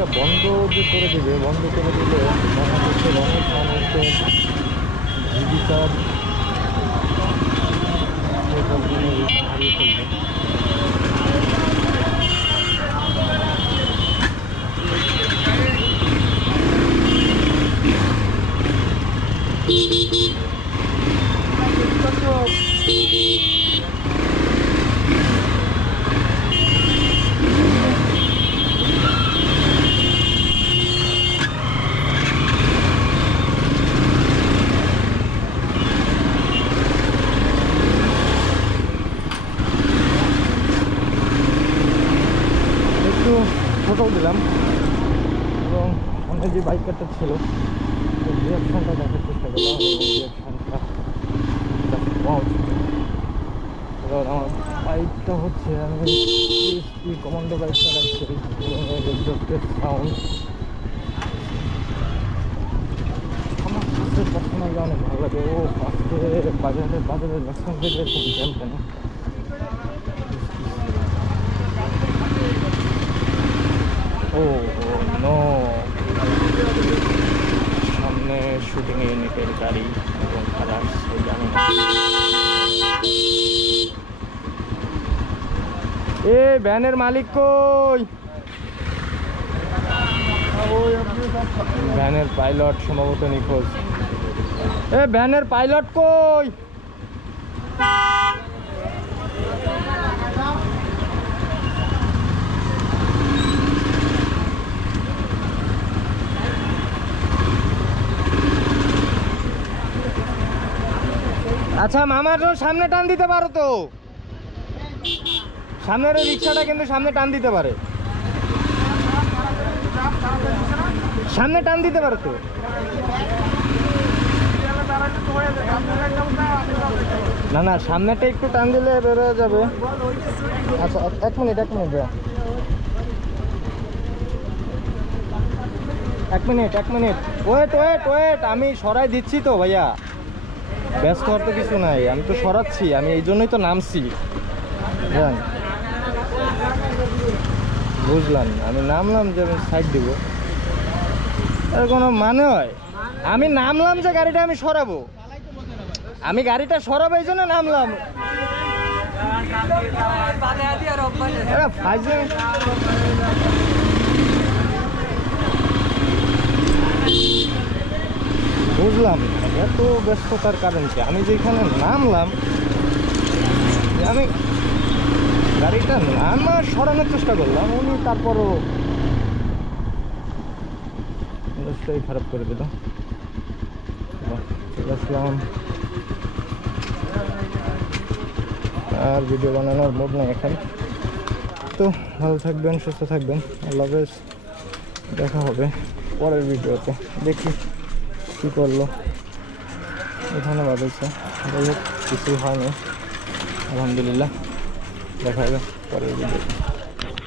এগুলো বন্ধ যে করে দেবে, বন্ধ করে দিলে বাংলাদেশের অনেক মানুষের জীবিকার হারিয়ে ফেলবে একটু ফটো দিলাম। এবং সামনে যে বাইকারটা ছিল রিয়াকশনটা দেখার চেষ্টা করলাম। রিয়াকশনটা এবার আমার বাইকটা হচ্ছে, আমি স্পি কমান্ডো বাইকটা রাইড করি। সাউন্ড আমার কাছে অনেক ভালো লাগে। ও, আজকে বাজারে বাজারের ম্যাক্সিমাম জায়গায় খুব জ্যাম কেন? সামনে শুটিং ইউনিটের গাড়ি এবং তারা না। এ, ভ্যানের মালিক কই? ভ্যানের পাইলট সম্ভবত নিখোঁজ। এ, ভ্যানের পাইলট কই? আচ্ছা মামার সামনে টান দিতে পারো তো। সামনের রিক্সাটা কিন্তু সামনে টান দিতে পারে। সামনে টান দিতে পারো তো। না না, সামনেটা একটু টান দিলে বেরোয় যাবে। আচ্ছা এক- মিনিট, এক মিনিট এক মিনিট এক মিনিট। ওয়েট ওয়েট ওয়েট, আমি সরাই দিচ্ছি তো ভাইয়া। ব্যস্ত হওয়ার তো কিছু নাই, আমি তো সরাচ্ছি, আমি এই জন্যই তো নামছি। জান। বুঝলাম আমি নামলাম যে আমি সাইড দিব। এর কোনো মানে হয়? আমি নামলাম যে গাড়িটা আমি সরাবো। আমি গাড়িটা সরাবো এই জন্য নামলাম। এরা বুঝলাম এত ব্যস্ততার কারণ কি? আমি যেখানে নামলাম, আমি গাড়িটা নামা সরানোর চেষ্টা করলাম, উনি তারপরও মেজাজটাই খারাপ করে দিল। চলে আসলাম। আর ভিডিও বানানোর মুড নেই এখন। তো ভালো থাকবেন, সুস্থ থাকবেন। আল্লাহ দেখা হবে পরের ভিডিওতে দেখি। কী করল? এখানে বাজেছে যাই হোক কিছুই হয়নি। আলহামদুলিল্লাহ। দেখা যাবে পরের ভিডিওতে